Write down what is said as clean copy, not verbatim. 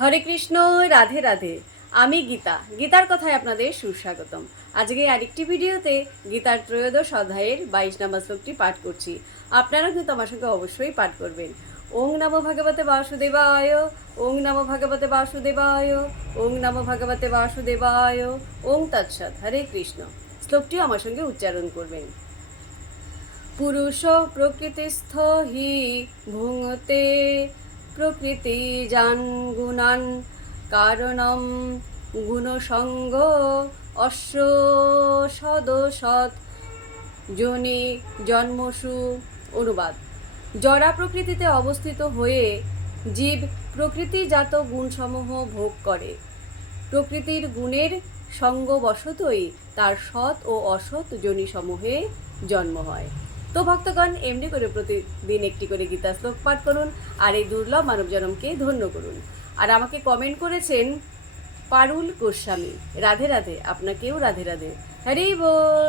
হরে কৃষ্ণ, রাধে রাধে। আমি গীতা, গীতার কথায় আপনাদের সুস্বাগতম। আজকে আরেকটি ভিডিওতে গীতার ত্রয়োদশ অধ্যায়ের 22 নম্বর শ্লোকটি পাঠ করছি। আপনারা কিন্তু আমার সঙ্গে অবশ্যই পাঠ করবেন। ওং নমো ভগবতে বাসুদেবায়, ওং নমো ভগবতে বাসুদেবায়, ওং নমো ভগবতে বাসুদেবায়, ওং তৎসৎ। হরে কৃষ্ণ। শ্লোকটিও আমার সঙ্গে উচ্চারণ করবেন। পুরুষ প্রকৃতিস্থ হি ভুঙ্গতে প্রকৃতি জান গুণান কারণম গুণসঙ্গ অশ্ব সদসৎ যোনি জন্মসু। অনুবাদ: জড়া প্রকৃতিতে অবস্থিত হয়ে জীব প্রকৃতিজাত গুণসমূহ ভোগ করে। প্রকৃতির গুণের সঙ্গবশতই তার সৎ ও অসৎ যোনিসমূহে জন্ম হয়। তো ভক্তগণ, এমনি করে প্রতিদিন একটি করে গীতা শ্লোক পাঠ করুন আর এই দুর্লভ মানব জনমকে ধন্য করুন। আর আমাকে কমেন্ট করেছেন পারুল গোস্বামী, রাধে রাধে। আপনাকেও রাধে রাধে। হরি বল।